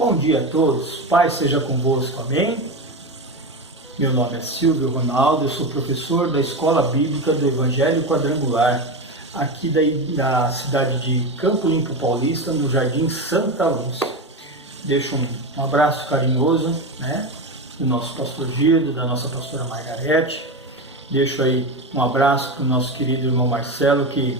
Bom dia a todos, Pai seja convosco, amém? Meu nome é Silvio Ronaldo, eu sou professor da Escola Bíblica do Evangelho Quadrangular, aqui da cidade de Campo Limpo Paulista, no Jardim Santa Luz. Deixo um abraço carinhoso, do nosso pastor Gildo, da nossa pastora Margarete. Deixo aí um abraço para o nosso querido irmão Marcelo, que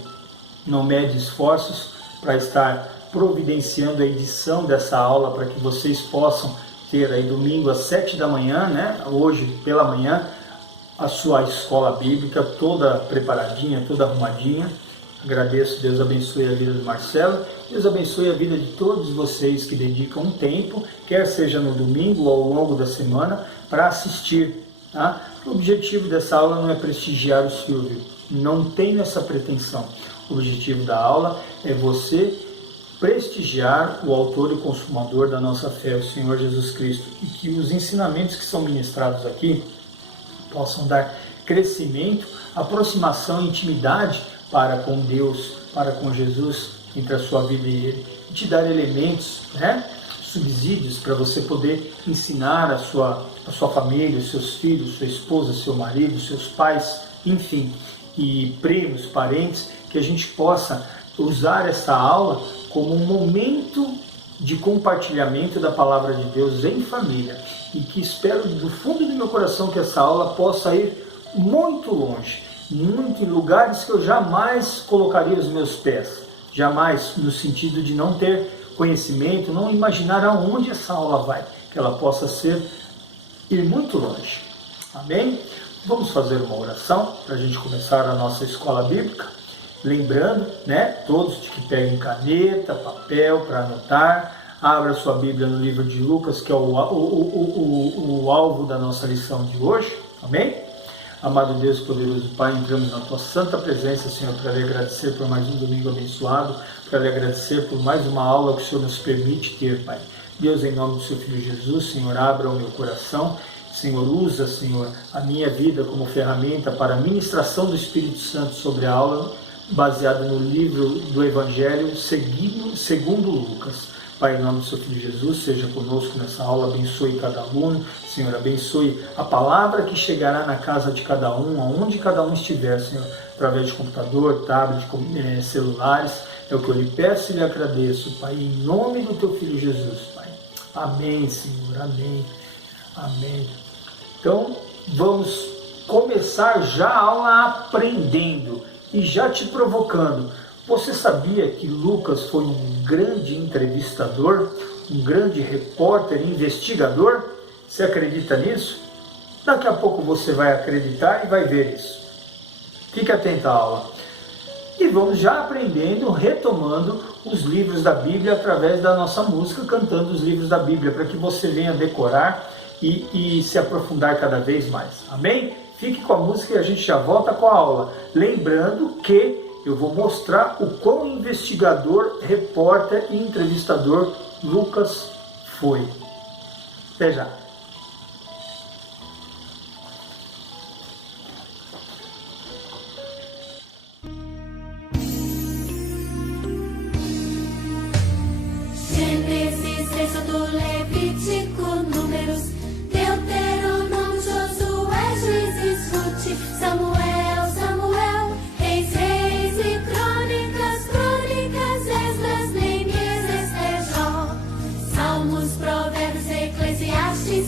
não mede esforços para estar providenciando a edição dessa aula para que vocês possam ter aí domingo às 7 da manhã, hoje pela manhã, a sua escola bíblica toda preparadinha, toda arrumadinha. Agradeço, Deus abençoe a vida do Marcelo, Deus abençoe a vida de todos vocês que dedicam um tempo, quer seja no domingo ou ao longo da semana, para assistir. Tá? O objetivo dessa aula não é prestigiar o Silvio, não tenho essa pretensão. O objetivo da aula é você prestigiar o autor e consumador da nossa fé, o Senhor Jesus Cristo, e que os ensinamentos que são ministrados aqui possam dar crescimento, aproximação e intimidade para com Deus, para com Jesus, entre a sua vida e Ele, e te dar elementos, subsídios para você poder ensinar a sua família, os seus filhos, sua esposa, seu marido, seus pais, enfim, e primos, parentes, que a gente possa usar essa aula como um momento de compartilhamento da palavra de Deus em família, e que espero do fundo do meu coração que essa aula possa ir muito longe, muito em lugares que eu jamais colocaria os meus pés, jamais no sentido de não ter conhecimento, não imaginar aonde essa aula vai, que ela possa ir muito longe. Amém? Vamos fazer uma oração para a gente começar a nossa escola bíblica. Lembrando, todos de que peguem caneta, papel para anotar, abra sua Bíblia no livro de Lucas, que é o alvo da nossa lição de hoje, amém? Amado Deus, poderoso Pai, entramos na Tua santa presença, Senhor, para lhe agradecer por mais um domingo abençoado, para lhe agradecer por mais uma aula que o Senhor nos permite ter, Pai. Deus, em nome do Seu Filho Jesus, Senhor, abra o meu coração, Senhor, usa, Senhor, a minha vida como ferramenta para a ministração do Espírito Santo sobre a aula, baseado no livro do Evangelho segundo Lucas. Pai, em nome do Seu Filho Jesus, seja conosco nessa aula, abençoe cada aluno, Senhor, abençoe a palavra que chegará na casa de cada um, aonde cada um estiver, Senhor, através de computador, tablet, celulares, é o que eu lhe peço e lhe agradeço, Pai, em nome do Teu Filho Jesus, Pai. Amém, Senhor, amém, amém. Então, vamos começar já a aula aprendendo. E já te provocando, você sabia que Lucas foi um grande entrevistador, um grande repórter, investigador? Você acredita nisso? Daqui a pouco você vai acreditar e vai ver isso. Fique atento à aula. E vamos já aprendendo, retomando os livros da Bíblia através da nossa música, cantando os livros da Bíblia, para que você venha decorar e se aprofundar cada vez mais. Amém? Fique com a música e a gente já volta com a aula. Lembrando que eu vou mostrar o quão investigador, repórter e entrevistador Lucas foi. Até já. Gênesis, Êxodo, Levítico, Números, Deuteronômio, Josué, Juízes, Ruth, Samuel, Reis e Crônicas, Esdras, Neemias, Esther, Jó, Salmos, Provérbios, Eclesiastes,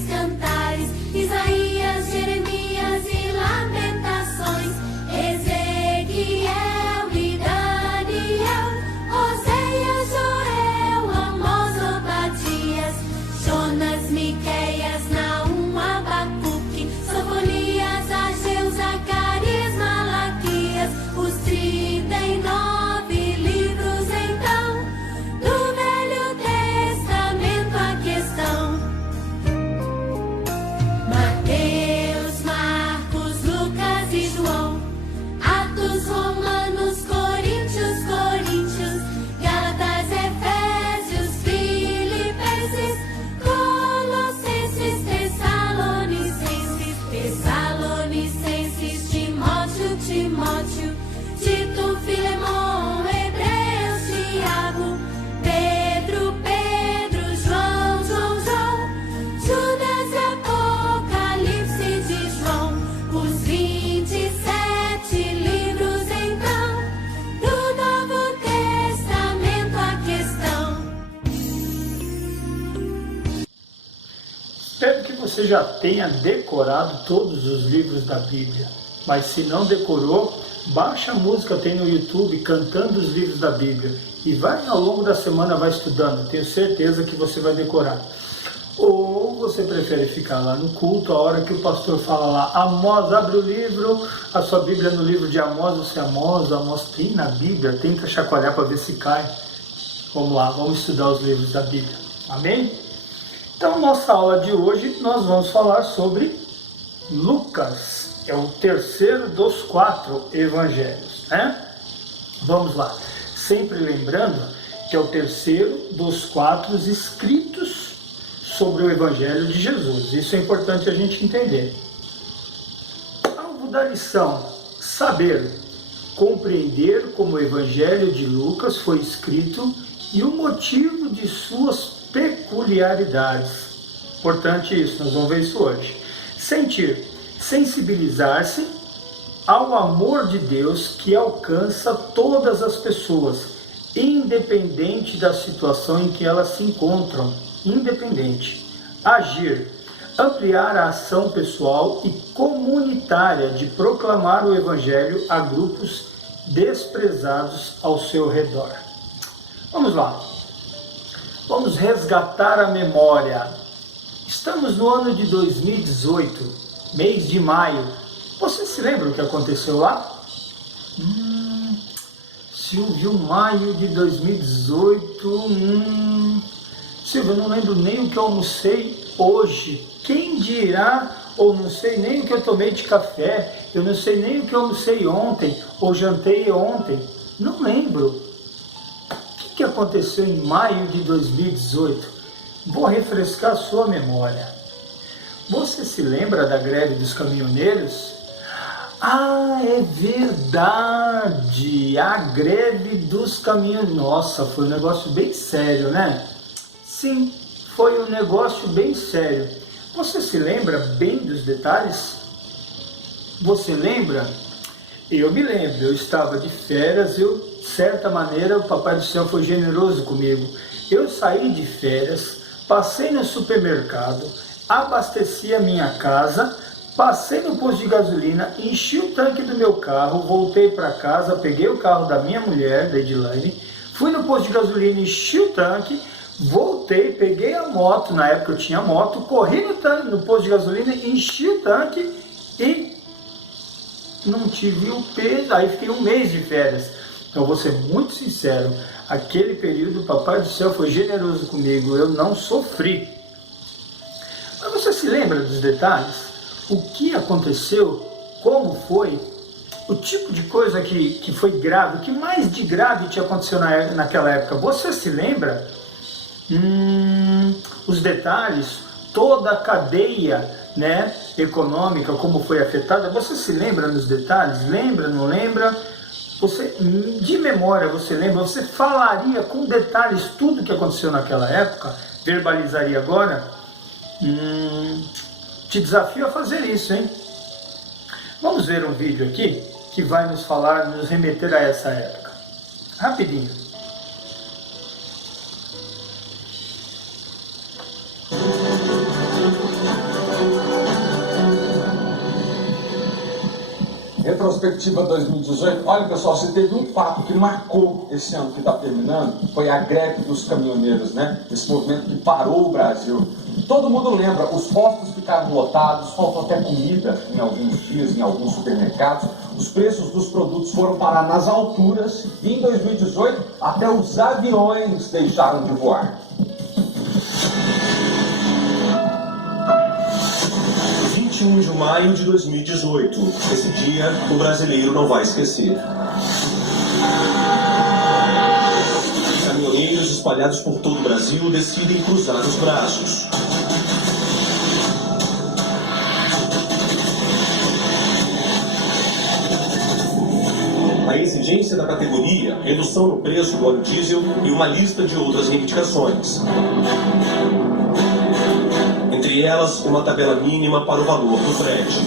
você já tenha decorado todos os livros da Bíblia. Mas se não decorou, baixa a música, tem no YouTube, cantando os livros da Bíblia. E vai ao longo da semana, vai estudando. Tenho certeza que você vai decorar. Ou você prefere ficar lá no culto, a hora que o pastor fala lá, Amós, abre o livro, a sua Bíblia no livro de Amós, você Amós tem na Bíblia, tenta chacoalhar para ver se cai. Vamos lá, vamos estudar os livros da Bíblia. Amém? Então, nossa aula de hoje, nós vamos falar sobre Lucas. É o terceiro dos 4 evangelhos, né? Vamos lá. Sempre lembrando que é o terceiro dos 4 escritos sobre o Evangelho de Jesus. Isso é importante a gente entender. Alvo da lição: saber, compreender como o Evangelho de Lucas foi escrito e o motivo de suas peculiaridades. Importante isso, nós vamos ver isso hoje. Sentir, sensibilizar-se ao amor de Deus que alcança todas as pessoas, independente da situação em que elas se encontram. Independente. Agir, ampliar a ação pessoal e comunitária de proclamar o Evangelho a grupos desprezados ao seu redor. Vamos lá. Vamos resgatar a memória. Estamos no ano de 2018, mês de maio. Você se lembra o que aconteceu lá? Silvio, maio de 2018. Silvio, eu não lembro nem o que eu almocei hoje. Quem dirá, ou não sei nem o que eu tomei de café, eu não sei nem o que eu almocei ontem, ou jantei ontem. Não lembro. O que aconteceu em maio de 2018? Vou refrescar a sua memória. Você se lembra da greve dos caminhoneiros? Ah, é verdade! A greve dos caminhoneiros. Nossa, foi um negócio bem sério, né? Sim, foi um negócio bem sério. Você se lembra bem dos detalhes? Você lembra? Eu me lembro, eu estava de férias, de certa maneira o Papai do Céu foi generoso comigo. Eu saí de férias, passei no supermercado, abasteci a minha casa, passei no posto de gasolina, enchi o tanque do meu carro, voltei para casa, peguei o carro da minha mulher, da Edilane, fui no posto de gasolina, enchi o tanque, voltei, peguei a moto, na época eu tinha moto, corri no posto de gasolina, enchi o tanque e não tive o peso, aí fiquei um mês de férias. Então vou ser muito sincero, aquele período o Papai do Céu foi generoso comigo, eu não sofri. Mas você se lembra dos detalhes? O que aconteceu? Como foi? O tipo de coisa que foi grave, o que mais de grave tinha acontecido naquela época? Você se lembra? Os detalhes, toda a cadeia, né, econômica, como foi afetada, você se lembra nos detalhes? Lembra, não lembra? Você, de memória, você lembra? Você falaria com detalhes tudo o que aconteceu naquela época? Verbalizaria agora? Te desafio a fazer isso, hein? Vamos ver um vídeo aqui que vai nos falar, nos remeter a essa época. Rapidinho. Retrospectiva 2018, olha pessoal, se teve um fato que marcou esse ano que está terminando, foi a greve dos caminhoneiros, né? Esse movimento que parou o Brasil. Todo mundo lembra, os postos ficaram lotados, faltou até comida em alguns dias, em alguns supermercados, os preços dos produtos foram parar nas alturas e em 2018 até os aviões deixaram de voar. 21 de maio de 2018. Esse dia o brasileiro não vai esquecer. Caminhoneiros espalhados por todo o Brasil decidem cruzar os braços. A exigência da categoria, redução no preço do óleo diesel e uma lista de outras reivindicações. Entre elas, uma tabela mínima para o valor do frete.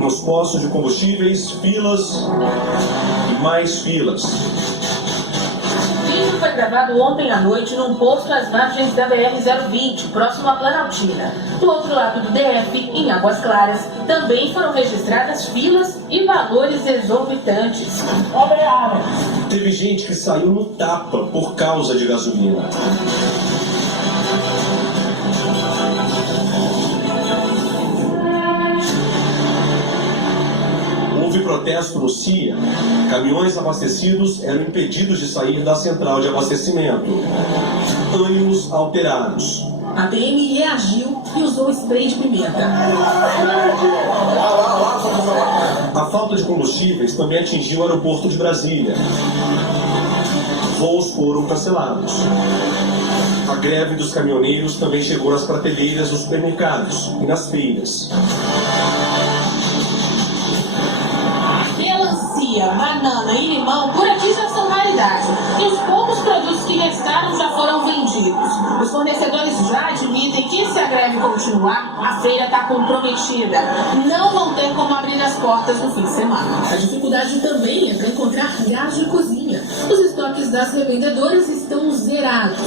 Nos postos de combustíveis, filas e mais filas. Vinho foi gravado ontem à noite num posto às margens da BR-020, próximo à Planaltina. Do outro lado do DF, em Águas Claras, também foram registradas filas e valores exorbitantes. Teve gente que saiu no tapa por causa de gasolina. Houve protesto no CIA. Caminhões abastecidos eram impedidos de sair da central de abastecimento. Ânimos alterados. A PM reagiu e usou spray de pimenta. A falta de combustíveis também atingiu o aeroporto de Brasília. Voos foram cancelados. A greve dos caminhoneiros também chegou nas prateleiras dos supermercados e nas feiras. Melancia, banana e limão por aqui já são raridade. E os poucos produtos que restaram já foram vendidos. Os fornecedores já admitem que, se a greve continuar, a feira está comprometida. Não vão ter como abrir as portas no fim de semana. A dificuldade também é para encontrar gás de cozinha. Os estoques das revendedoras estão zerados.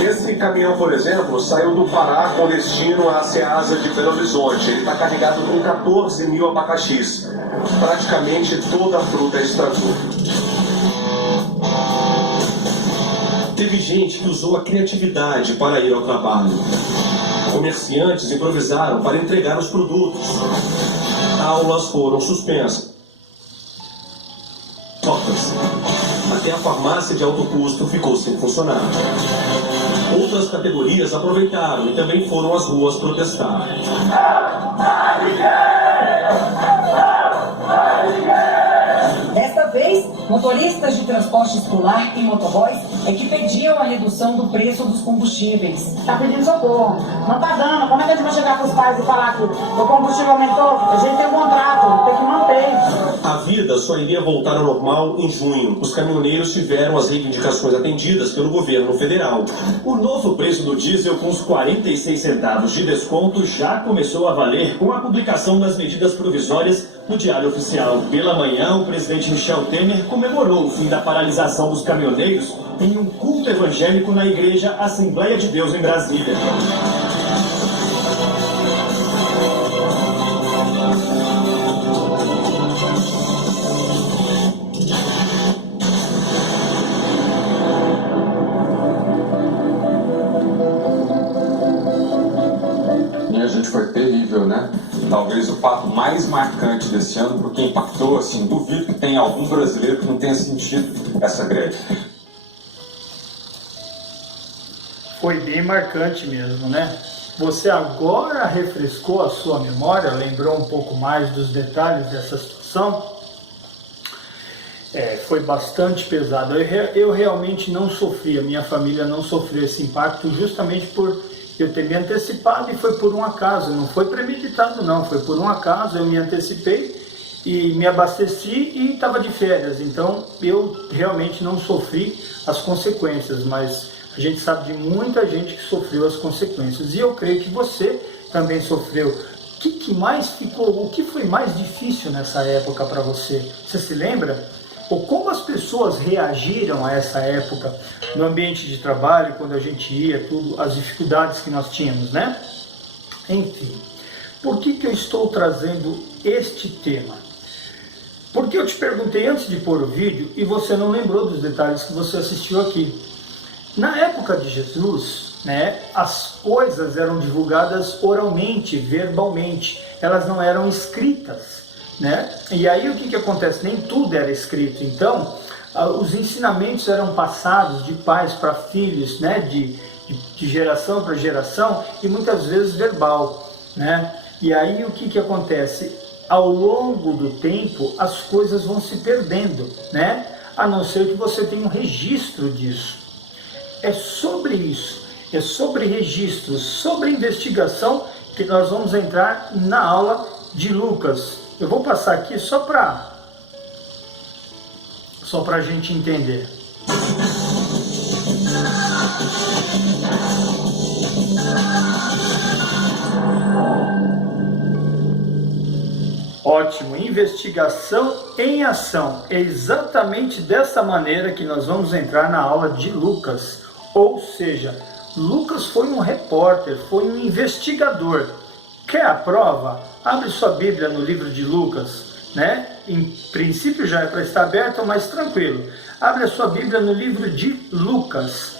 Esse caminhão, por exemplo, saiu do Pará com destino à Ceasa de Belo Horizonte. Ele está carregado com 14 mil abacaxis. Praticamente toda a fruta estragou. Teve gente que usou a criatividade para ir ao trabalho. Comerciantes improvisaram para entregar os produtos. Aulas foram suspensas. Até a farmácia de alto custo ficou sem funcionar. Outras categorias aproveitaram e também foram às ruas protestar. Desta vez, motoristas de transporte escolar e motoboys é que pediam a redução do preço dos combustíveis. Está pedindo socorro, não está dando. Como é que a gente vai chegar para os pais e falar que o combustível aumentou? A gente tem um contrato, tem que manter. A vida só iria voltar ao normal em junho. Os caminhoneiros tiveram as reivindicações atendidas pelo governo federal. O novo preço do diesel, com os 46 centavos de desconto, já começou a valer com a publicação das medidas provisórias no Diário Oficial. Pela manhã, o presidente Michel Temer comemorou o fim da paralisação dos caminhoneiros em um culto evangélico na Igreja Assembleia de Deus em Brasília. Minha gente, foi terrível, né? Talvez o fato mais marcante desse ano, porque impactou, assim, duvido que tenha algum brasileiro que não tenha sentido essa greve. Foi bem marcante mesmo, né? Você agora refrescou a sua memória, lembrou um pouco mais dos detalhes dessa situação? Foi bastante pesado. Eu realmente não sofri, a minha família não sofreu esse impacto justamente por eu ter me antecipado, e foi por um acaso, não foi premeditado não, foi por um acaso. Eu me antecipei e me abasteci e estava de férias, então eu realmente não sofri as consequências, mas a gente sabe de muita gente que sofreu as consequências, e eu creio que você também sofreu. O que foi mais difícil nessa época para você? Você se lembra? Ou como as pessoas reagiram a essa época no ambiente de trabalho, quando a gente ia, tudo, as dificuldades que nós tínhamos, né? Enfim, por que eu estou trazendo este tema? Porque eu te perguntei antes de pôr o vídeo e você não lembrou dos detalhes que você assistiu aqui. Na época de Jesus, né, as coisas eram divulgadas oralmente, verbalmente, elas não eram escritas, né? E aí o que acontece? Nem tudo era escrito. Então, os ensinamentos eram passados de pais para filhos, né, de geração para geração, e muitas vezes verbal, né? E aí o que acontece? Ao longo do tempo, as coisas vão se perdendo, né? A não ser que você tenha um registro disso. É sobre isso, é sobre registros, sobre investigação, que nós vamos entrar na aula de Lucas. Eu vou passar aqui só para a gente entender. Ó, Ótimo, investigação em ação. É exatamente dessa maneira que nós vamos entrar na aula de Lucas. Ou seja, Lucas foi um repórter, foi um investigador. Quer a prova? Abre sua Bíblia no livro de Lucas, né? Em princípio já é para estar aberto, mas tranquilo. Abre a sua Bíblia no livro de Lucas,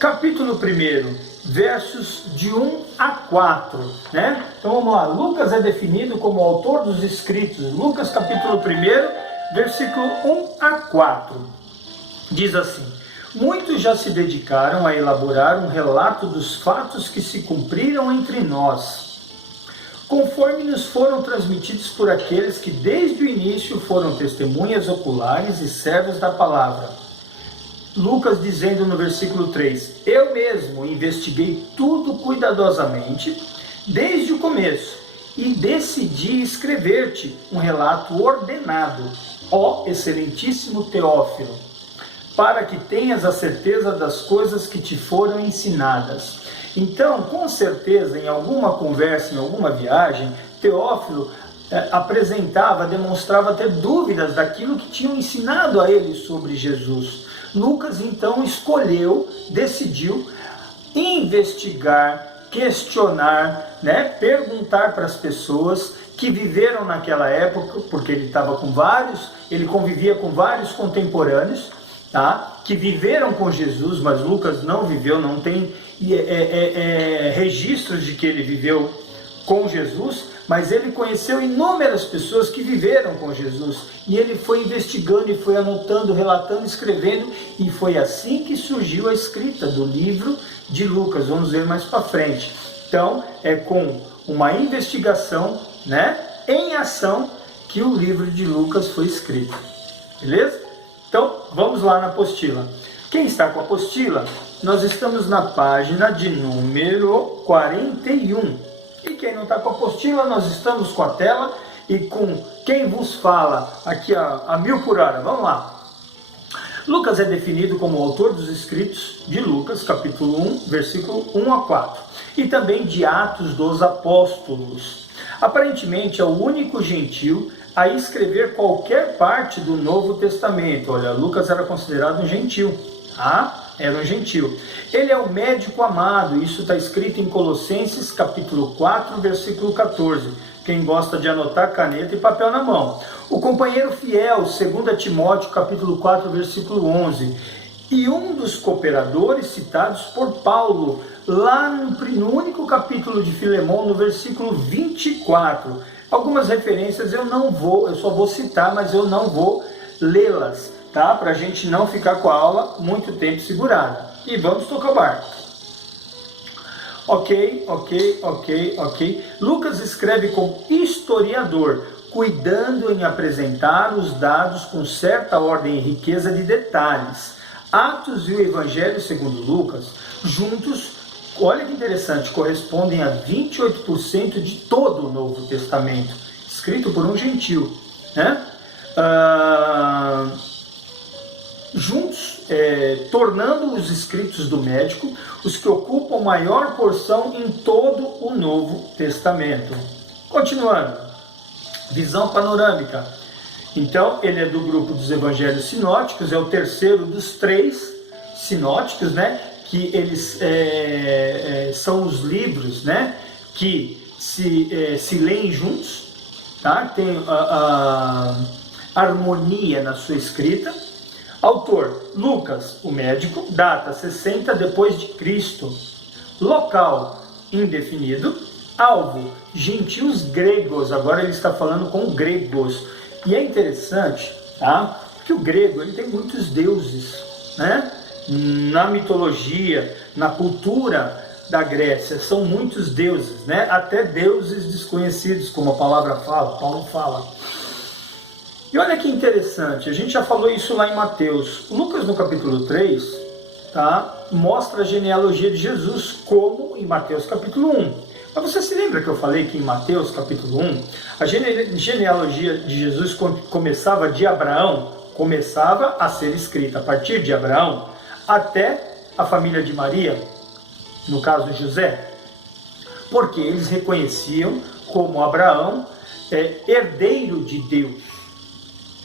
capítulo 1, versos de 1 a 4, né? Então vamos lá, Lucas é definido como autor dos escritos. Lucas capítulo 1, versículo 1 a 4. Diz assim: muitos já se dedicaram a elaborar um relato dos fatos que se cumpriram entre nós, conforme nos foram transmitidos por aqueles que desde o início foram testemunhas oculares e servos da palavra. Lucas dizendo no versículo 3, eu mesmo investiguei tudo cuidadosamente, desde o começo, e decidi escrever-te um relato ordenado, ó excelentíssimo Teófilo, para que tenhas a certeza das coisas que te foram ensinadas. Então, com certeza, em alguma conversa, em alguma viagem, Teófilo apresentava, demonstrava ter dúvidas daquilo que tinham ensinado a ele sobre Jesus. Lucas, então, escolheu, decidiu investigar, questionar, né, perguntar para as pessoas que viveram naquela época, porque ele convivia com vários contemporâneos, tá, que viveram com Jesus, mas Lucas não viveu, não tem registros de que ele viveu com Jesus, mas ele conheceu inúmeras pessoas que viveram com Jesus, e ele foi investigando e foi anotando, relatando, escrevendo, e foi assim que surgiu a escrita do livro de Lucas. Vamos ver mais para frente. Então, é com uma investigação, né, em ação, que o livro de Lucas foi escrito. Beleza? Então, vamos lá na apostila. Quem está com a apostila, nós estamos na página de número 41. E quem não está com a apostila, nós estamos com a tela e com quem vos fala aqui a 1000 por hora. Vamos lá. Lucas é definido como o autor dos escritos de Lucas, capítulo 1, versículo 1 a 4. E também de Atos dos Apóstolos. Aparentemente é o único gentil a escrever qualquer parte do Novo Testamento. Olha, Lucas era considerado um gentil. Era um gentil. Ele é o médico amado, isso está escrito em Colossenses capítulo 4, versículo 14. Quem gosta de anotar, caneta e papel na mão. O companheiro fiel, 2 Timóteo capítulo 4, versículo 11. E um dos cooperadores citados por Paulo, lá no único capítulo de Filemão, no versículo 24. Algumas referências eu só vou citar, mas eu não vou lê-las, tá? Para a gente não ficar com a aula muito tempo segurada. E vamos tocar o barco. Ok. Lucas escreve como historiador, cuidando em apresentar os dados com certa ordem e riqueza de detalhes. Atos e o Evangelho segundo Lucas, juntos, olha que interessante, correspondem a 28% de todo o Novo Testamento, escrito por um gentil, né? Juntos, tornando os escritos do médico os que ocupam maior porção em todo o Novo Testamento. Continuando, visão panorâmica. Então, ele é do grupo dos evangelhos sinóticos, é o terceiro dos 3 sinóticos, né? Que eles são os livros, né, que se leem juntos, tá? Tem a harmonia na sua escrita. Autor, Lucas, o médico, data 60 depois de Cristo. Local, indefinido. Alvo, gentios gregos. Agora ele está falando com gregos. E é interessante, tá? Porque o grego ele tem muitos deuses, né? Na mitologia, na cultura da Grécia, são muitos deuses, né? Até deuses desconhecidos, como a palavra fala, Paulo fala. E olha que interessante, a gente já falou isso lá em Mateus. Lucas, no capítulo 3, tá, mostra a genealogia de Jesus, como em Mateus capítulo 1. Mas você se lembra que eu falei que em Mateus capítulo 1, a genealogia de Jesus começava de Abraão, começava a ser escrita a partir de Abraão, até a família de Maria, no caso José, porque eles reconheciam como Abraão herdeiro de Deus.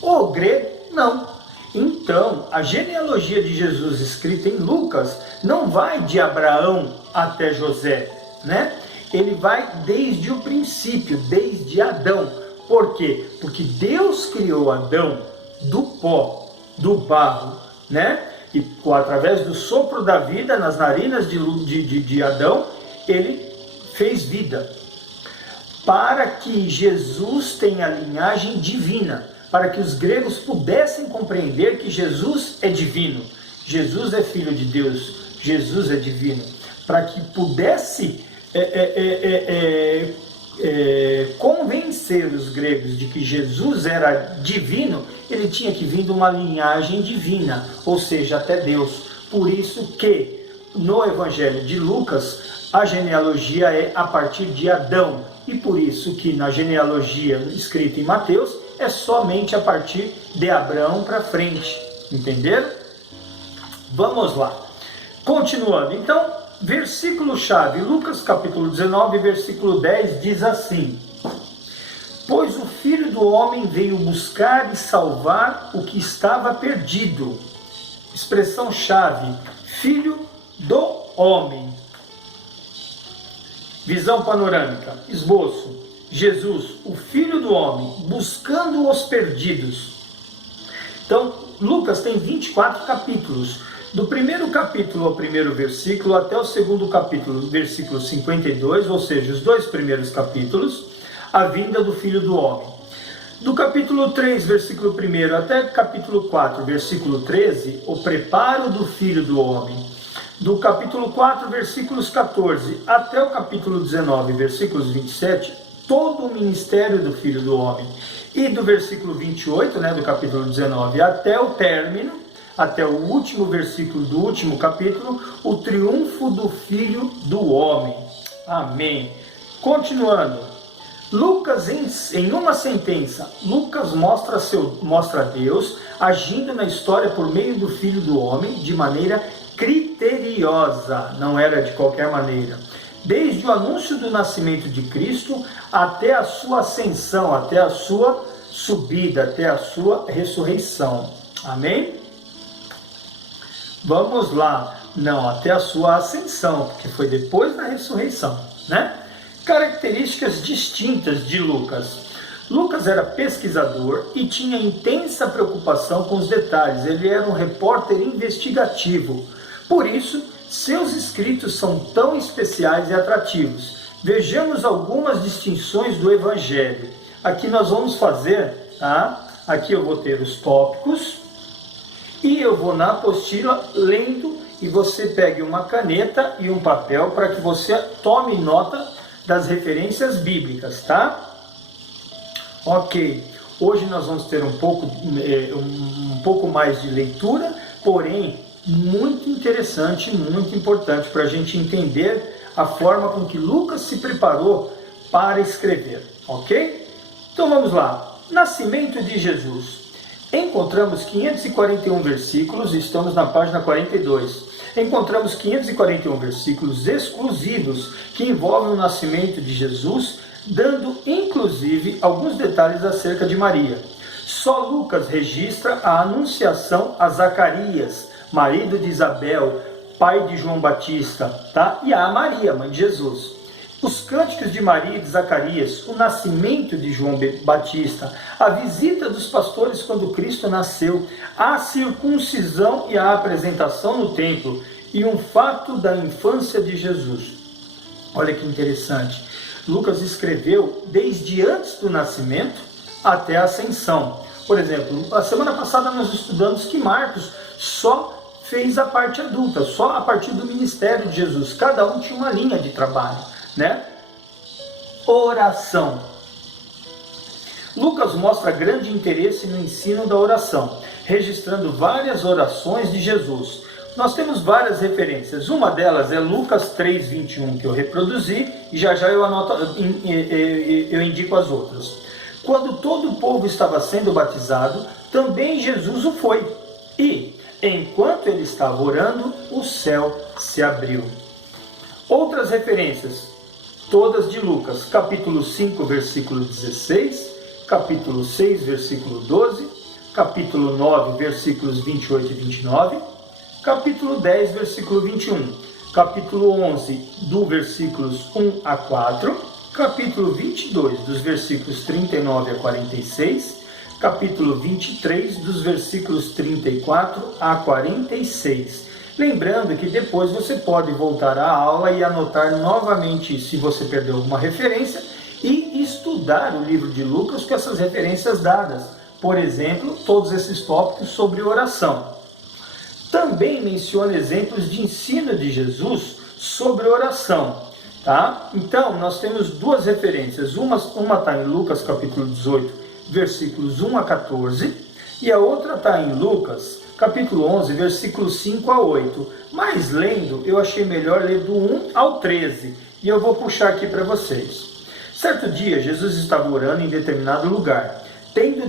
O grego, não. Então, a genealogia de Jesus escrita em Lucas não vai de Abraão até José, né? Ele vai desde o princípio, desde Adão. Por quê? Porque Deus criou Adão do pó, do barro, né? E através do sopro da vida nas narinas de Adão, ele fez vida. Para que Jesus tenha linhagem divina, para que os gregos pudessem compreender que Jesus é divino, Jesus é filho de Deus, Jesus é divino, para que pudesse convencer os gregos de que Jesus era divino, ele tinha que vir de uma linhagem divina, ou seja, até Deus. Por isso que no Evangelho de Lucas a genealogia é a partir de Adão, e por isso que na genealogia escrita em Mateus é somente a partir de Abraão para frente, entenderam? Vamos lá, continuando. Então, versículo-chave, Lucas capítulo 19, versículo 10 diz assim: pois o Filho do Homem veio buscar e salvar o que estava perdido. Expressão-chave, Filho do Homem. Visão panorâmica, esboço, Jesus, o Filho do Homem, buscando os perdidos. Então, Lucas tem 24 capítulos. Do primeiro capítulo ao primeiro versículo até o segundo capítulo, versículo 52, ou seja, os dois primeiros capítulos, a vinda do Filho do Homem. Do capítulo 3, versículo 1 até capítulo 4, versículo 13, o preparo do Filho do Homem. Do capítulo 4, versículos 14 até o capítulo 19, versículos 27, todo o ministério do Filho do Homem. E do versículo 28, do capítulo 19, até o término, até o último versículo do último capítulo, o triunfo do Filho do Homem. Amém. Continuando, Lucas, em uma sentença, Lucas mostra Deus agindo na história por meio do Filho do Homem de maneira criteriosa, não era de qualquer maneira. Desde o anúncio do nascimento de Cristo até a sua ascensão, até a sua subida, até a sua ressurreição. Amém? Vamos lá. Não, até a sua ascensão, porque foi depois da ressurreição, né? Características distintas de Lucas. Lucas era pesquisador e tinha intensa preocupação com os detalhes. Ele era um repórter investigativo. Por isso, seus escritos são tão especiais e atrativos. Vejamos algumas distinções do Evangelho. Aqui nós vamos fazer, tá? Aqui eu vou ter os tópicos e eu vou na apostila lendo, e você pegue uma caneta e um papel para que você tome nota das referências bíblicas, tá? Ok, hoje nós vamos ter um pouco mais de leitura, porém muito interessante, muito importante para a gente entender a forma com que Lucas se preparou para escrever, ok? Então vamos lá. Nascimento de Jesus. Encontramos 541 versículos, estamos na página 42. Encontramos 541 versículos exclusivos que envolvem o nascimento de Jesus, dando inclusive alguns detalhes acerca de Maria. Só Lucas registra a anunciação a Zacarias, marido de Isabel, pai de João Batista, tá? E a Maria, mãe de Jesus. Os cânticos de Maria e de Zacarias, o nascimento de João Batista, a visita dos pastores quando Cristo nasceu, a circuncisão e a apresentação no templo, e um fato da infância de Jesus. Olha que interessante. Lucas escreveu desde antes do nascimento até a ascensão. Por exemplo, a semana passada nós estudamos que Marcos só fez a parte adulta, só a partir do ministério de Jesus. Cada um tinha uma linha de trabalho, né? Oração. Lucas mostra grande interesse no ensino da oração, registrando várias orações de Jesus. Nós temos várias referências. Uma delas é Lucas 3:21, que eu reproduzi, e já eu indico as outras. Quando todo o povo estava sendo batizado, também Jesus o foi. E, enquanto ele estava orando, o céu se abriu. Outras referências. todas de Lucas, capítulo 5, versículo 16, capítulo 6, versículo 12, capítulo 9, versículos 28 e 29, capítulo 10, versículo 21, capítulo 11, do versículos 1 a 4, capítulo 22, dos versículos 39 a 46, capítulo 23, dos versículos 34 a 46. Lembrando que depois você pode voltar à aula e anotar novamente se você perdeu alguma referência e estudar o livro de Lucas com essas referências dadas. Por exemplo, todos esses tópicos sobre oração. Também menciona exemplos de ensino de Jesus sobre oração. Tá? Então, nós temos duas referências. Uma está em Lucas capítulo 18, versículos 1 a 14, e a outra está em Lucas capítulo 11, versículos 5 a 8. Mas lendo, eu achei melhor ler do 1 ao 13, e eu vou puxar aqui para vocês. Certo dia, Jesus estava orando em determinado lugar. Tendo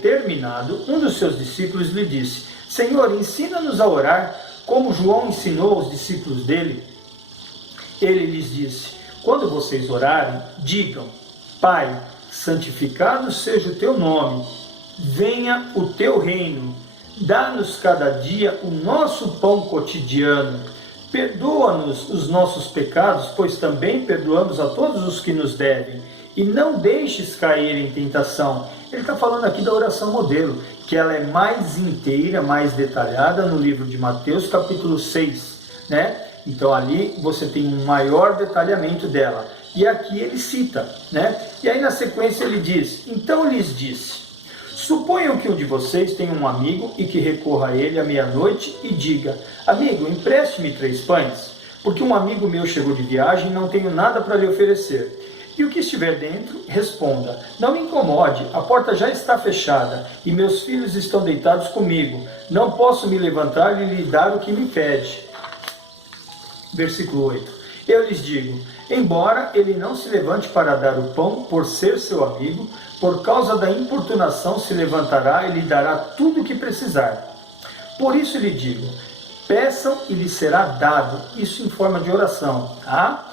terminado, um dos seus discípulos lhe disse: Senhor, ensina-nos a orar, como João ensinou aos discípulos dele. Ele lhes disse: quando vocês orarem, digam: Pai, santificado seja o teu nome, venha o teu reino, dá-nos cada dia o nosso pão cotidiano, perdoa-nos os nossos pecados, pois também perdoamos a todos os que nos devem, e não deixes cair em tentação. Ele está falando aqui da oração modelo, que ela é mais inteira, mais detalhada no livro de Mateus, capítulo 6, né? Então ali você tem um maior detalhamento dela. E aqui ele cita, né? E aí na sequência ele diz: então lhes disse, suponham que um de vocês tenha um amigo e que recorra a ele à meia-noite e diga: amigo, empreste-me 3 pães, porque um amigo meu chegou de viagem e não tenho nada para lhe oferecer. E o que estiver dentro, responda: não me incomode, a porta já está fechada e meus filhos estão deitados comigo. Não posso me levantar e lhe dar o que me pede. Versículo 8. Eu lhes digo, embora ele não se levante para dar o pão por ser seu amigo, por causa da importunação se levantará e lhe dará tudo o que precisar. Por isso lhe digo, peçam e lhe será dado, isso em forma de oração, tá?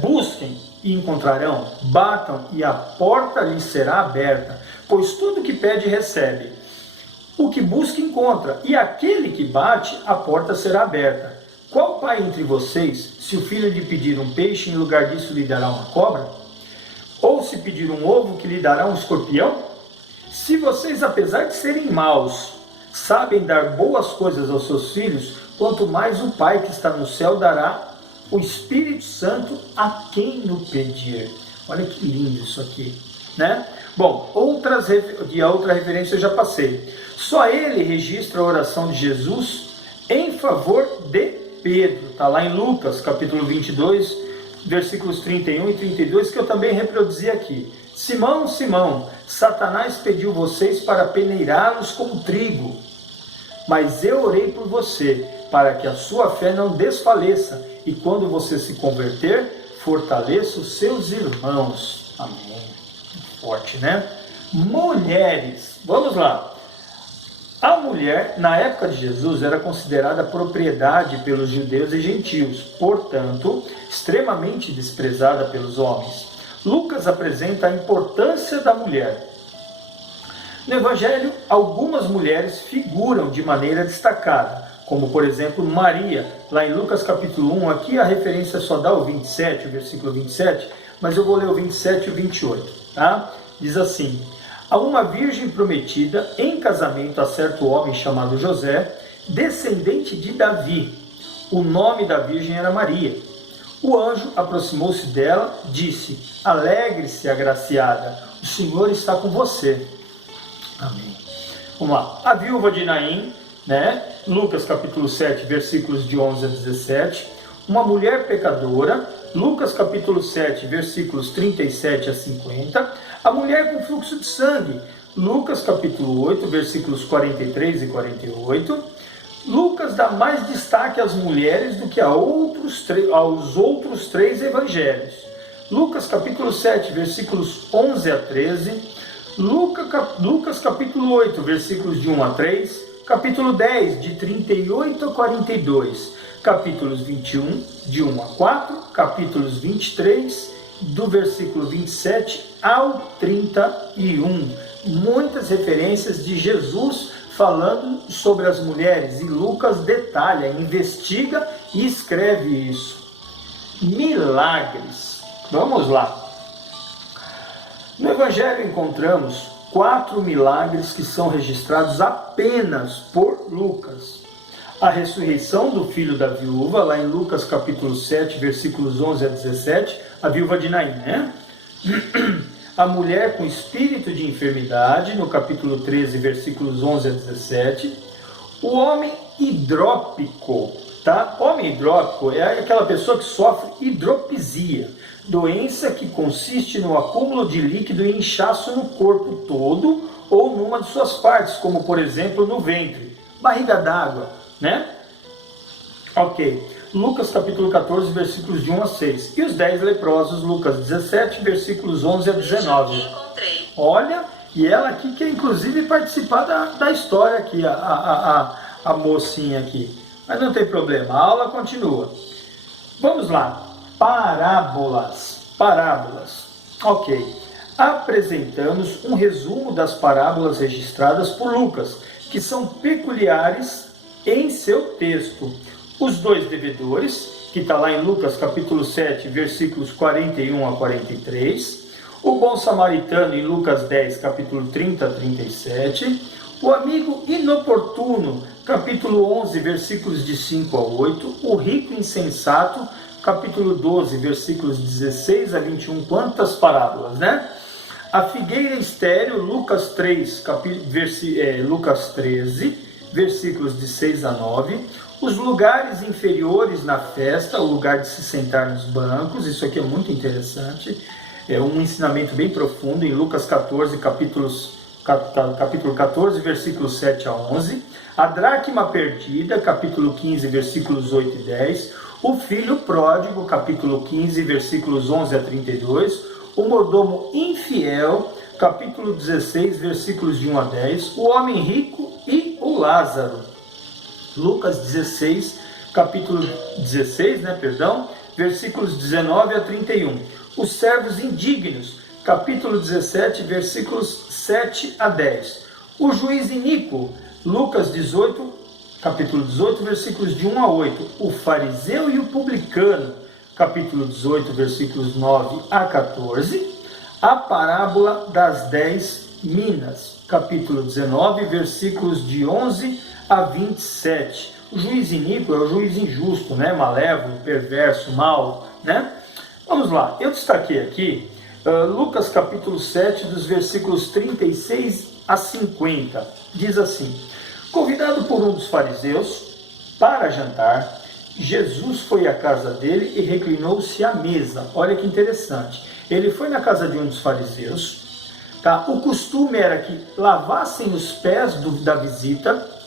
Busquem e encontrarão, batam e a porta lhe será aberta, pois tudo que pede recebe, o que busca encontra, e aquele que bate, a porta será aberta. Qual pai entre vocês, se o filho lhe pedir um peixe, em lugar disso lhe dará uma cobra? Ou se pedir um ovo, que lhe dará um escorpião? Se vocês, apesar de serem maus, sabem dar boas coisas aos seus filhos, quanto mais o Pai que está no céu dará o Espírito Santo a quem o pedir. Olha que lindo isso aqui, né? Bom, outra referência eu já passei. Só ele registra a oração de Jesus em favor de Pedro. Está lá em Lucas, capítulo 22, versículos 31 e 32, que eu também reproduzi aqui. Simão, Simão, Satanás pediu vocês para peneirá-los como trigo, mas eu orei por você, para que a sua fé não desfaleça, e quando você se converter, fortaleça os seus irmãos. Amém. Forte, né? Mulheres, vamos lá. A mulher, na época de Jesus, era considerada propriedade pelos judeus e gentios, portanto, extremamente desprezada pelos homens. Lucas apresenta a importância da mulher. No Evangelho, algumas mulheres figuram de maneira destacada, como por exemplo Maria, lá em Lucas capítulo 1, aqui a referência só dá o 27, o versículo 27, mas eu vou ler o 27 e o 28, tá? Diz assim: a uma virgem prometida em casamento a certo homem chamado José, descendente de Davi. O nome da virgem era Maria. O anjo aproximou-se dela, disse: alegre-se, agraciada, o Senhor está com você. Amém. Vamos lá. A viúva de Naim, né? Lucas capítulo 7, versículos de 11 a 17. Uma mulher pecadora, Lucas capítulo 7, versículos 37 a 50. A mulher com fluxo de sangue, Lucas capítulo 8, versículos 43 e 48. Lucas dá mais destaque às mulheres do que aos outros 3 evangelhos. Lucas capítulo 7, versículos 11 a 13. Lucas capítulo 8, versículos de 1 a 3. Capítulo 10, de 38 a 42. capítulos 21, de 1 a 4, capítulos 23, do versículo 27 ao 31. Muitas referências de Jesus falando sobre as mulheres, e Lucas detalha, investiga e escreve isso. Milagres. Vamos lá. No Evangelho encontramos 4 milagres que são registrados apenas por Lucas. A ressurreição do filho da viúva, lá em Lucas capítulo 7, versículos 11 a 17, a viúva de Naim, né? A mulher com espírito de enfermidade, no capítulo 13, versículos 11 a 17. O homem hidrópico, tá? Homem hidrópico é aquela pessoa que sofre hidropisia, doença que consiste no acúmulo de líquido e inchaço no corpo todo ou numa de suas partes, como por exemplo no ventre, barriga d'água, né? Ok. Lucas capítulo 14, versículos de 1 a 6. E os 10 leprosos, Lucas 17, versículos 11 a 19. Olha, e ela aqui quer inclusive participar da história aqui, a mocinha aqui. Mas não tem problema, a aula continua. Vamos lá. Parábolas. Ok. Apresentamos um resumo das parábolas registradas por Lucas, que são peculiares em seu texto. Os 2 devedores, que está lá em Lucas capítulo 7, versículos 41 a 43. O bom samaritano em Lucas 10, capítulo 30 a 37. O amigo inoportuno, capítulo 11, versículos de 5 a 8. O rico insensato, capítulo 12, versículos 16 a 21. Quantas parábolas, né? A figueira estéril, Lucas 3, Lucas 13, versículos de 6 a 9. Os lugares inferiores na festa, o lugar de se sentar nos bancos, isso aqui é muito interessante, é um ensinamento bem profundo em Lucas 14, capítulo 14, versículos 7 a 11, a dracma perdida, capítulo 15, versículos 8 e 10, o filho pródigo, capítulo 15, versículos 11 a 32, o mordomo infiel, capítulo 16, versículos de 1 a 10, o homem rico e o Lázaro. Lucas 16, capítulo 16, versículos 19 a 31. Os servos indignos, capítulo 17, versículos 7 a 10. O juiz iníquo, Lucas 18, capítulo 18, versículos de 1 a 8. O fariseu e o publicano, capítulo 18, versículos 9 a 14. A parábola das 10 minas, capítulo 19, versículos de 11 a 27. O juiz iníquo é o juiz injusto, né? Malévolo, perverso, mau, né? Vamos lá, eu destaquei aqui Lucas capítulo 7, dos versículos 36 a 50. Diz assim: convidado por um dos fariseus para jantar, Jesus foi à casa dele e reclinou-se à mesa. Olha que interessante. Ele foi na casa de um dos fariseus, tá? O costume era que lavassem os pés da visita,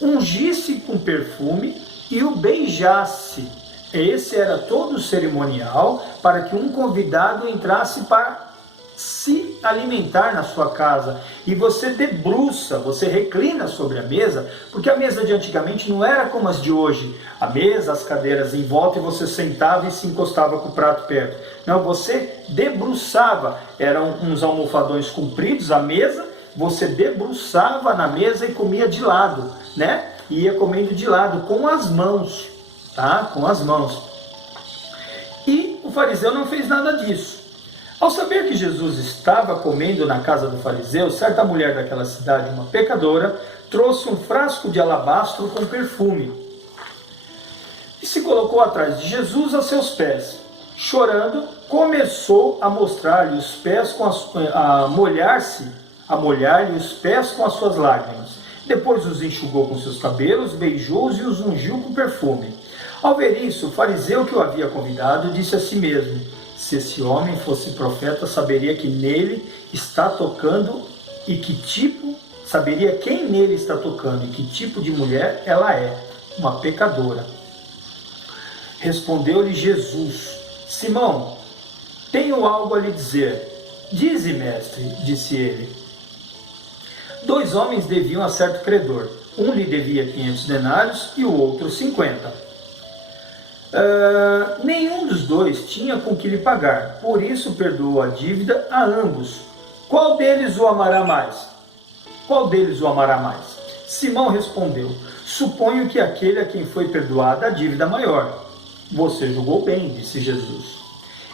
ungisse com perfume e o beijasse. Esse era todo o cerimonial para que um convidado entrasse para se alimentar na sua casa. E você debruça, você reclina sobre a mesa, porque a mesa de antigamente não era como as de hoje. A mesa, as cadeiras em volta, e você sentava e se encostava com o prato perto. Não, você debruçava. Eram uns almofadões compridos, a mesa, você debruçava na mesa e comia de lado, né? Ia comendo de lado, com as mãos, tá? Com as mãos. E o fariseu não fez nada disso. Ao saber que Jesus estava comendo na casa do fariseu, certa mulher daquela cidade, uma pecadora, trouxe um frasco de alabastro com perfume e se colocou atrás de Jesus a seus pés. Chorando, começou a mostrar-lhe os pés, a molhar-lhe os pés com as suas lágrimas. Depois os enxugou com seus cabelos, beijou-os e os ungiu com perfume. Ao ver isso, o fariseu que o havia convidado disse a si mesmo: se esse homem fosse profeta, saberia que nele está tocando e saberia quem nele está tocando e que tipo de mulher ela é, uma pecadora. Respondeu-lhe Jesus: Simão, tenho algo a lhe dizer. Dize, mestre, disse ele. 2 homens deviam a certo credor. Um lhe devia 500 denários e o outro 50. Nenhum dos dois tinha com que lhe pagar, por isso perdoou a dívida a ambos. Qual deles o amará mais? Qual deles o amará mais? Simão respondeu: suponho que aquele a quem foi perdoada a dívida maior. Você julgou bem, disse Jesus.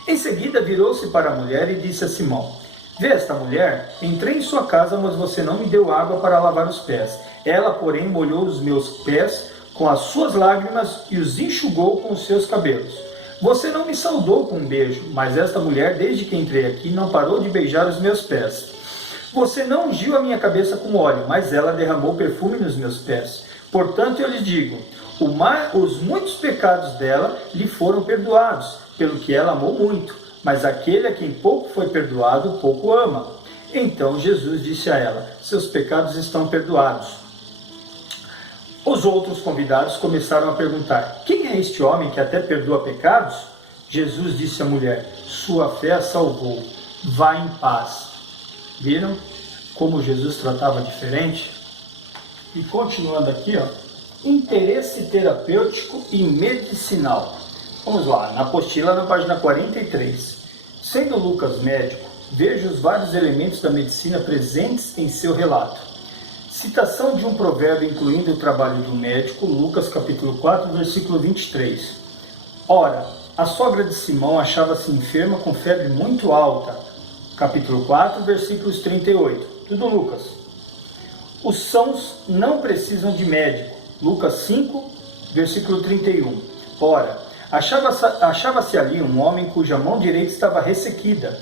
Em seguida virou-se para a mulher e disse a Simão: vê esta mulher? Entrei em sua casa, mas você não me deu água para lavar os pés. Ela, porém, molhou os meus pés com as suas lágrimas e os enxugou com os seus cabelos. Você não me saudou com um beijo, mas esta mulher, desde que entrei aqui, não parou de beijar os meus pés. Você não ungiu a minha cabeça com óleo, mas ela derramou perfume nos meus pés. Portanto, eu lhes digo, os muitos pecados dela lhe foram perdoados, pelo que ela amou muito, mas aquele a quem pouco foi perdoado, pouco ama. Então Jesus disse a ela: seus pecados estão perdoados. Os outros convidados começaram a perguntar: quem é este homem que até perdoa pecados? Jesus disse à mulher: sua fé a salvou, vá em paz. Viram como Jesus tratava diferente? E continuando aqui, interesse terapêutico e medicinal. Vamos lá, na apostila, na página 43. Sendo Lucas médico, veja os vários elementos da medicina presentes em seu relato. Citação de um provérbio incluindo o trabalho do médico, Lucas capítulo 4, versículo 23. Ora, a sogra de Simão achava-se enferma com febre muito alta. Capítulo 4, versículos 38. Tudo Lucas. Os sãos não precisam de médico. Lucas 5, versículo 31. Ora, achava-se ali um homem cuja mão direita estava ressequida.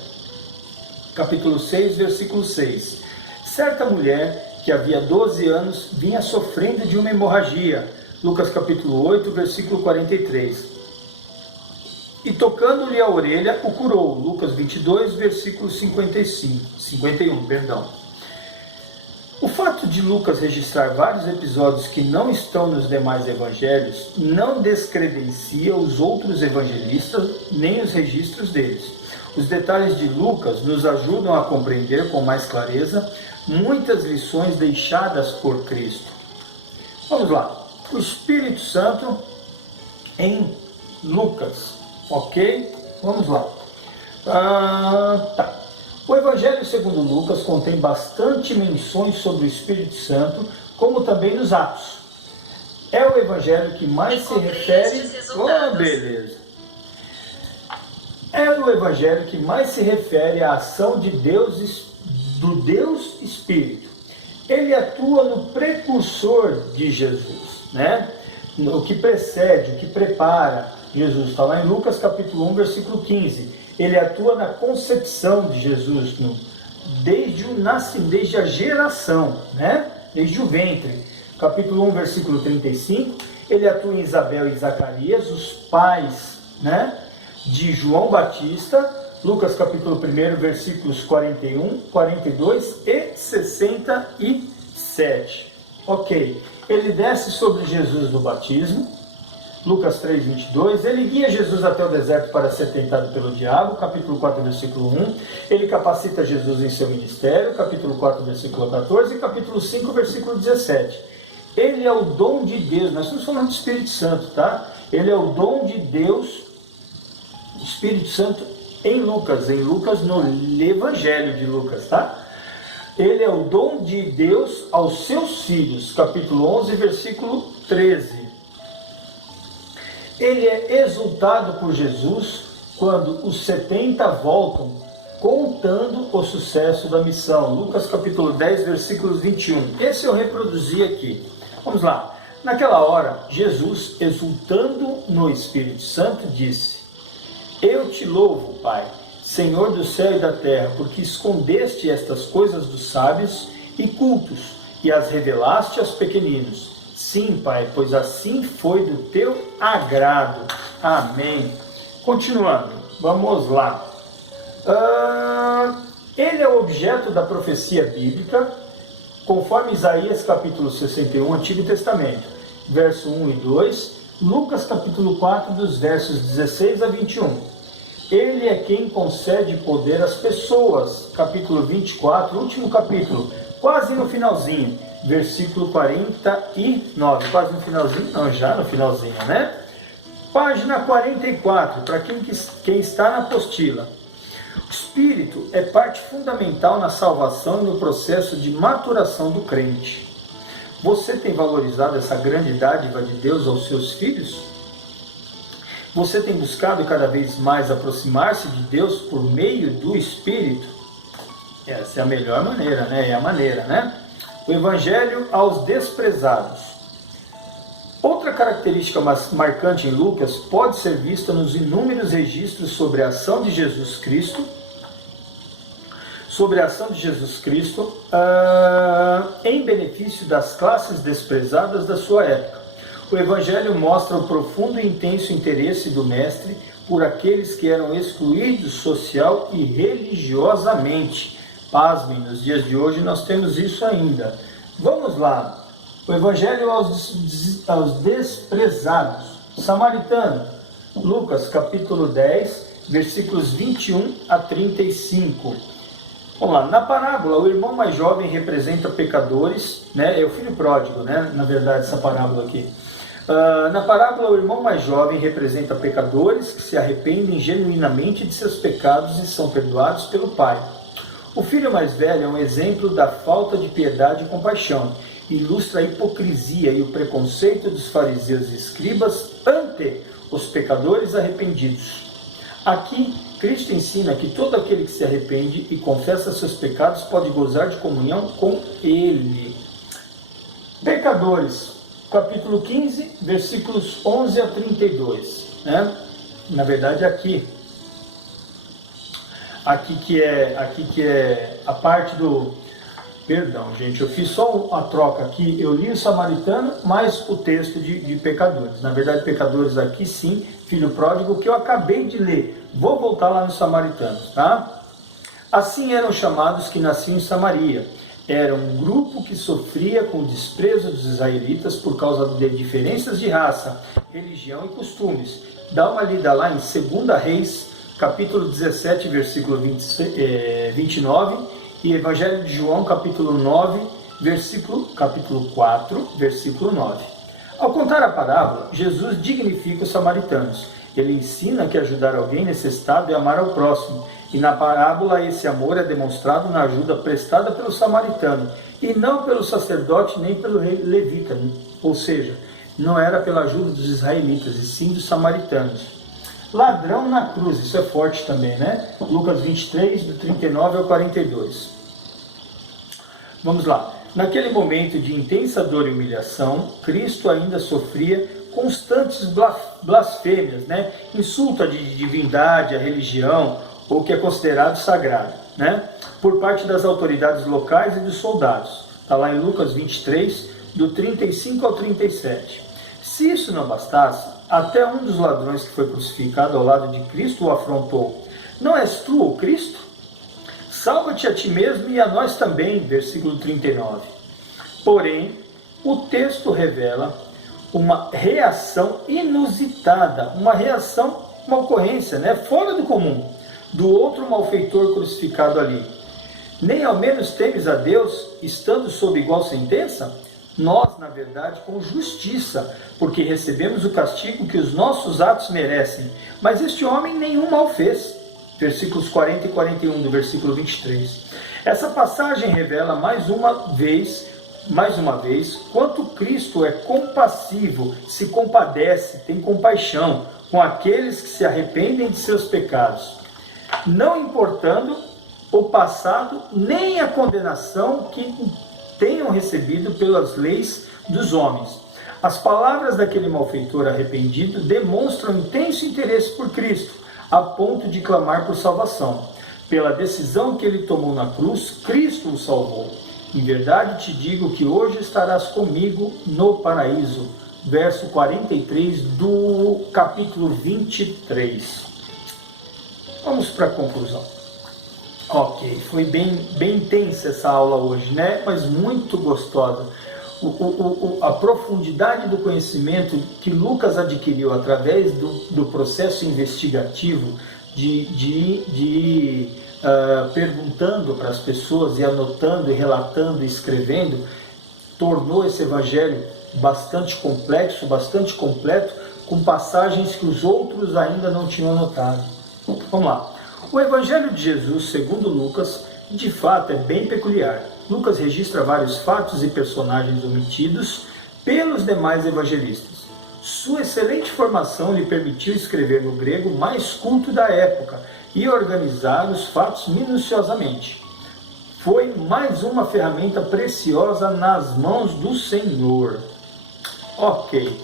Capítulo 6, versículo 6. Certa mulher que havia 12 anos vinha sofrendo de uma hemorragia. Lucas capítulo 8, versículo 43. E tocando-lhe a orelha, o curou. Lucas 22, versículo 51. O fato de Lucas registrar vários episódios que não estão nos demais evangelhos não descredencia os outros evangelistas nem os registros deles. Os detalhes de Lucas nos ajudam a compreender com mais clareza muitas lições deixadas por Cristo. Vamos lá. O Espírito Santo em Lucas. Ok? Vamos lá. O Evangelho segundo Lucas contém bastante menções sobre o Espírito Santo, como também nos Atos. É o Evangelho que mais se refere... É o Evangelho que mais se refere à ação de Deus, do Deus Espírito. Ele atua no precursor de Jesus, né? O que precede, o que prepara Jesus. Está lá em Lucas capítulo 1, versículo 15. Ele atua na concepção de Jesus, desde o nascimento, desde a geração, né? Desde o ventre. Capítulo 1, versículo 35. Ele atua em Isabel e Zacarias, os pais, né, de João Batista. Lucas capítulo 1, versículos 41, 42 e 67. Ok. Ele desce sobre Jesus no batismo. Lucas 3, 22. Ele guia Jesus até o deserto para ser tentado pelo diabo. Capítulo 4, versículo 1. Ele capacita Jesus em seu ministério. Capítulo 4, versículo 14. E capítulo 5, versículo 17. Ele é o dom de Deus. Nós estamos falando do Espírito Santo, tá? Ele é o dom de Deus, o Espírito Santo em Lucas no Evangelho de Lucas, tá? Ele é o dom de Deus aos seus filhos, capítulo 11, versículo 13. Ele é exultado por Jesus quando os 70 voltam, contando o sucesso da missão. Lucas capítulo 10, versículos 21. Esse eu reproduzi aqui. Vamos lá. Naquela hora, Jesus, exultando no Espírito Santo, disse: eu te louvo, Pai, Senhor do céu e da terra, porque escondeste estas coisas dos sábios e cultos e as revelaste aos pequeninos. Sim, Pai, pois assim foi do teu agrado. Amém. Continuando, vamos lá. Ele é o objeto da profecia bíblica, conforme Isaías capítulo 61, Antigo Testamento, verso 1 e 2, Lucas capítulo 4, dos versos 16 a 21. Ele é quem concede poder às pessoas, capítulo 24, último capítulo, quase no finalzinho, versículo 49, quase no finalzinho, não, já no finalzinho, né? Página 44, para quem está na apostila. O Espírito é parte fundamental na salvação e no processo de maturação do crente. Você tem valorizado essa grande dádiva de Deus aos seus filhos? Você tem buscado cada vez mais aproximar-se de Deus por meio do Espírito? Essa é a melhor maneira, né? É a maneira, né? O Evangelho aos desprezados. Outra característica marcante em Lucas pode ser vista nos inúmeros registros sobre a ação de Jesus Cristo, em benefício das classes desprezadas da sua época. O Evangelho mostra o profundo e intenso interesse do Mestre por aqueles que eram excluídos social e religiosamente. Pasmem, nos dias de hoje nós temos isso ainda. Vamos lá. O Evangelho aos desprezados. Samaritano. Lucas capítulo 10, versículos 21 a 35. Vamos lá. Na parábola, o irmão mais jovem representa pecadores, né? É o filho pródigo, né? Na verdade, essa parábola aqui. Na parábola, o irmão mais jovem representa pecadores que se arrependem genuinamente de seus pecados e são perdoados pelo Pai. O filho mais velho é um exemplo da falta de piedade e compaixão. Ilustra a hipocrisia e o preconceito dos fariseus e escribas ante os pecadores arrependidos. Aqui, Cristo ensina que todo aquele que se arrepende e confessa seus pecados pode gozar de comunhão com Ele. Pecadores, capítulo 15, versículos 11 a 32. Né? Na verdade, aqui que é a parte do... Perdão, gente, eu fiz só a troca aqui, eu li o Samaritano, mais o texto de pecadores. Na verdade, pecadores aqui sim, filho pródigo, que eu acabei de ler. Vou voltar lá no Samaritano, tá? Assim eram chamados que nasciam em Samaria. Era um grupo que sofria com o desprezo dos israelitas por causa de diferenças de raça, religião e costumes. Dá uma lida lá em 2 Reis, capítulo 17, versículo 29, e Evangelho de João, capítulo 4, versículo 9. Ao contar a parábola, Jesus dignifica os samaritanos. Ele ensina que ajudar alguém necessitado é amar ao próximo. E na parábola esse amor é demonstrado na ajuda prestada pelo samaritano, e não pelo sacerdote nem pelo levita. Ou seja, não era pela ajuda dos israelitas, e sim dos samaritanos. Ladrão na cruz, isso é forte também, né? Lucas 23, do 39 ao 42. Vamos lá. Naquele momento de intensa dor e humilhação, Cristo ainda sofria constantes blasfêmias, né? Insulto à divindade, à religião, ou que é considerado sagrado, né? Por parte das autoridades locais e dos soldados. Está lá em Lucas 23, do 35 ao 37. Se isso não bastasse, até um dos ladrões que foi crucificado ao lado de Cristo o afrontou. Não és tu o Cristo? Salva-te a ti mesmo e a nós também, versículo 39. Porém, o texto revela uma reação inusitada, uma ocorrência, né, fora do comum, do outro malfeitor crucificado ali. Nem ao menos temes a Deus, estando sob igual sentença? Nós, na verdade, com justiça, porque recebemos o castigo que os nossos atos merecem. Mas este homem nenhum mal fez. Versículos 40 e 41 do versículo 23. Essa passagem revela mais uma vez, quanto Cristo é compassivo, se compadece, tem compaixão com aqueles que se arrependem de seus pecados, não importando o passado nem a condenação que tenham recebido pelas leis dos homens. As palavras daquele malfeitor arrependido demonstram intenso interesse por Cristo, a ponto de clamar por salvação. Pela decisão que ele tomou na cruz, Cristo o salvou. Em verdade te digo que hoje estarás comigo no paraíso. Verso 43 do capítulo 23. Vamos para a conclusão. Ok, foi bem intensa essa aula hoje, né? Mas muito gostosa. A profundidade do conhecimento que Lucas adquiriu através do processo investigativo perguntando para as pessoas e anotando e relatando e escrevendo, tornou esse evangelho bastante complexo, bastante completo, com passagens que os outros ainda não tinham notado. Vamos lá. O Evangelho de Jesus, segundo Lucas, de fato é bem peculiar. Lucas registra vários fatos e personagens omitidos pelos demais evangelistas. Sua excelente formação lhe permitiu escrever no grego mais culto da época e organizar os fatos minuciosamente. Foi mais uma ferramenta preciosa nas mãos do Senhor. Ok.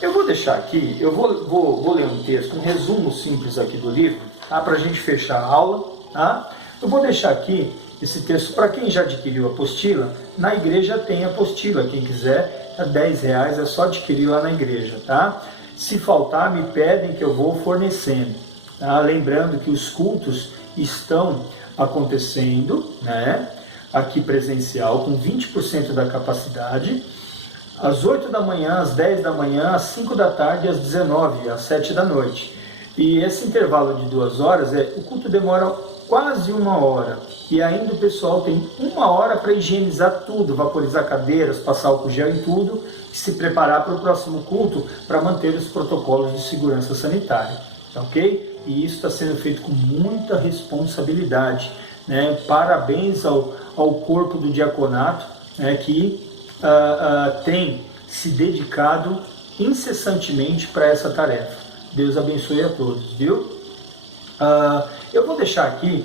Eu vou deixar aqui, eu vou ler um texto, um resumo simples aqui do livro, tá? Para a gente fechar a aula. Tá? Eu vou deixar aqui esse texto para quem já adquiriu a apostila. Na igreja tem apostila, quem quiser, é R$10, é só adquirir lá na igreja. Tá? Se faltar, me pedem que eu vou fornecendo. Tá? Lembrando que os cultos estão acontecendo, né? Aqui presencial, com 20% da capacidade, às 8 da manhã, às 10 da manhã, às 5 da tarde, às 19, às 7 da noite. E esse intervalo de 2 horas, o culto demora quase 1 hora. E ainda o pessoal tem 1 hora para higienizar tudo, vaporizar cadeiras, passar álcool gel em tudo, e se preparar para o próximo culto para manter os protocolos de segurança sanitária. Tá ok? E isso está sendo feito com muita responsabilidade. Né? Parabéns ao corpo do diaconato, né, que tem se dedicado incessantemente para essa tarefa. Deus abençoe a todos, viu? Eu vou deixar aqui,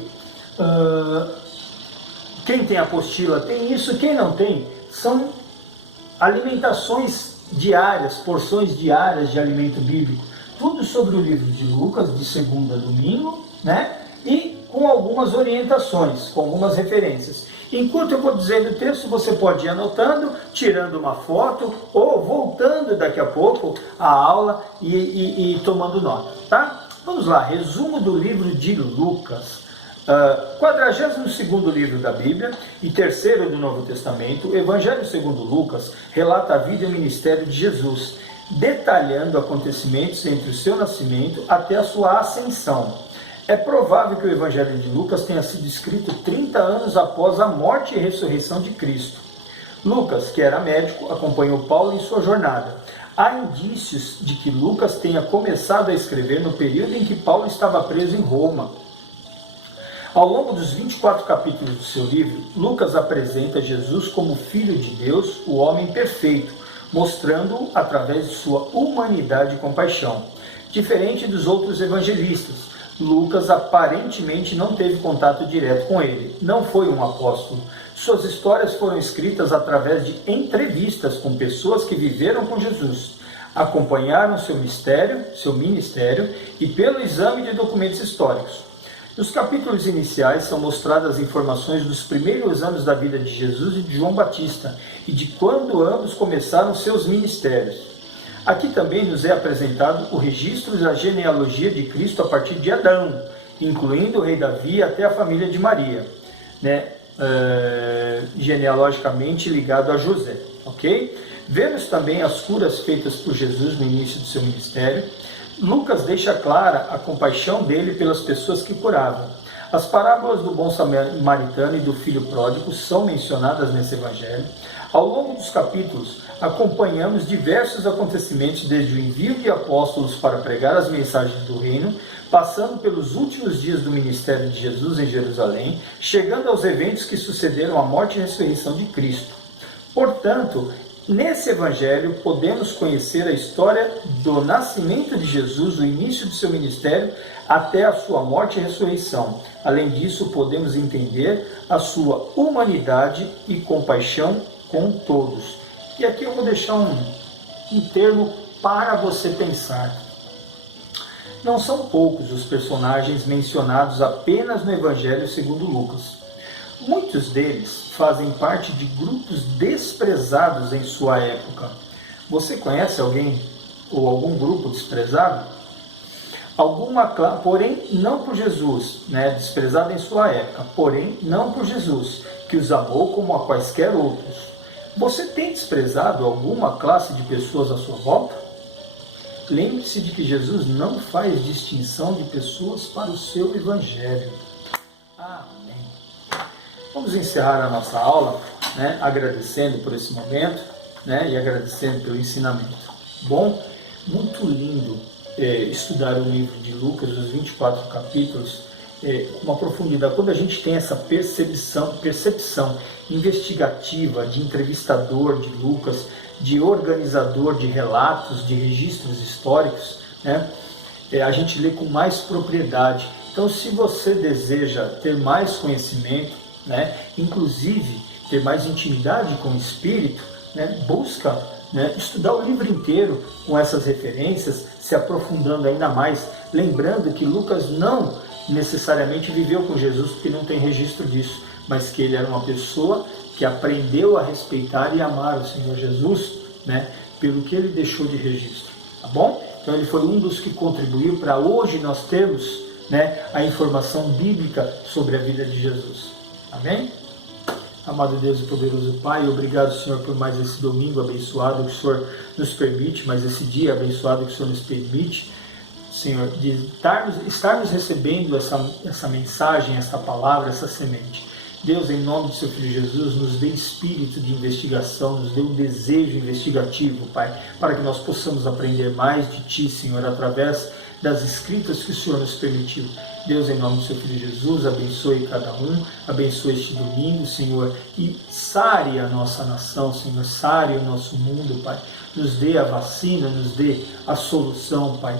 quem tem apostila tem isso, quem não tem, são alimentações diárias, porções diárias de alimento bíblico, tudo sobre o livro de Lucas, de segunda a domingo, né? E com algumas orientações, com algumas referências. Enquanto eu vou dizendo o texto, você pode ir anotando, tirando uma foto ou voltando daqui a pouco à aula e tomando nota, tá? Vamos lá, resumo do livro de Lucas, 42º livro da Bíblia e 3º do Novo Testamento. O Evangelho segundo Lucas relata a vida e o ministério de Jesus, detalhando acontecimentos entre o seu nascimento até a sua ascensão. É provável que o Evangelho de Lucas tenha sido escrito 30 anos após a morte e ressurreição de Cristo. Lucas, que era médico, acompanhou Paulo em sua jornada. Há indícios de que Lucas tenha começado a escrever no período em que Paulo estava preso em Roma. Ao longo dos 24 capítulos do seu livro, Lucas apresenta Jesus como Filho de Deus, o homem perfeito, mostrando-o através de sua humanidade e compaixão. Diferente dos outros evangelistas, Lucas aparentemente não teve contato direto com ele, não foi um apóstolo. Suas histórias foram escritas através de entrevistas com pessoas que viveram com Jesus, acompanharam seu ministério e pelo exame de documentos históricos. Nos capítulos iniciais são mostradas informações dos primeiros anos da vida de Jesus e de João Batista e de quando ambos começaram seus ministérios. Aqui também nos é apresentado o registro da genealogia de Cristo a partir de Adão, incluindo o rei Davi até a família de Maria, né? Genealogicamente ligado a José. Ok? Vemos também as curas feitas por Jesus no início do seu ministério. Lucas deixa clara a compaixão dele pelas pessoas que curava. As parábolas do bom samaritano e do filho pródigo são mencionadas nesse evangelho. Ao longo dos capítulos, acompanhamos diversos acontecimentos, desde o envio de apóstolos para pregar as mensagens do reino, passando pelos últimos dias do ministério de Jesus em Jerusalém, chegando aos eventos que sucederam a morte e ressurreição de Cristo. Portanto, nesse evangelho podemos conhecer a história do nascimento de Jesus, o início do seu ministério, até a sua morte e ressurreição. Além disso, podemos entender a sua humanidade e compaixão com todos. E aqui eu vou deixar um termo para você pensar. Não são poucos os personagens mencionados apenas no Evangelho segundo Lucas. Muitos deles fazem parte de grupos desprezados em sua época. Você conhece alguém ou algum grupo desprezado? Porém não por Jesus, né? Desprezado em sua época, porém não por Jesus, que os amou como a quaisquer outros. Você tem desprezado alguma classe de pessoas à sua volta? Lembre-se de que Jesus não faz distinção de pessoas para o seu evangelho. Amém. Vamos encerrar a nossa aula, né, agradecendo por esse momento, né, e agradecendo pelo ensinamento. Bom, muito lindo estudar o livro de Lucas, os 24 capítulos, com uma profundidade. Quando a gente tem essa percepção investigativa de entrevistador de Lucas, de organizador de relatos, de registros históricos, né, a gente lê com mais propriedade. Então, se você deseja ter mais conhecimento, né, inclusive ter mais intimidade com o Espírito, né, busca, né, estudar o livro inteiro com essas referências, se aprofundando ainda mais, lembrando que Lucas não necessariamente viveu com Jesus, porque não tem registro disso, mas que ele era uma pessoa que aprendeu a respeitar e amar o Senhor Jesus, né, pelo que ele deixou de registro, tá bom? Então ele foi um dos que contribuiu para hoje nós termos, né, a informação bíblica sobre a vida de Jesus. Amém? Amado Deus e poderoso Pai, obrigado, Senhor, por mais esse domingo abençoado que o Senhor nos permite, mais esse dia abençoado que o Senhor nos permite, Senhor, de estarmos recebendo essa mensagem, essa palavra, essa semente. Deus, em nome do seu Filho Jesus, nos dê espírito de investigação, nos dê um desejo investigativo, Pai, para que nós possamos aprender mais de Ti, Senhor, através das escritas que o Senhor nos permitiu. Deus, em nome do seu Filho Jesus, abençoe cada um, abençoe este domingo, Senhor, e sare a nossa nação, Senhor, sare o nosso mundo, Pai. Nos dê a vacina, nos dê a solução, Pai.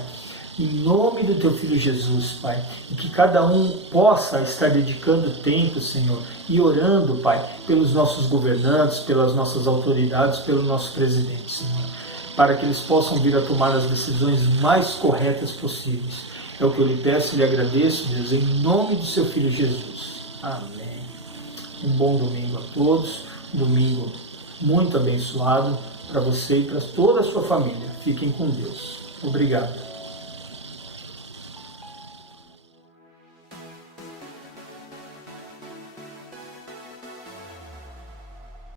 Em nome do teu Filho Jesus, Pai, e que cada um possa estar dedicando tempo, Senhor, e orando, Pai, pelos nossos governantes, pelas nossas autoridades, pelo nosso presidente, Senhor, para que eles possam vir a tomar as decisões mais corretas possíveis. É o que eu lhe peço e lhe agradeço, Deus, em nome do seu Filho Jesus. Amém. Um bom domingo a todos, um domingo muito abençoado para você e para toda a sua família. Fiquem com Deus. Obrigado.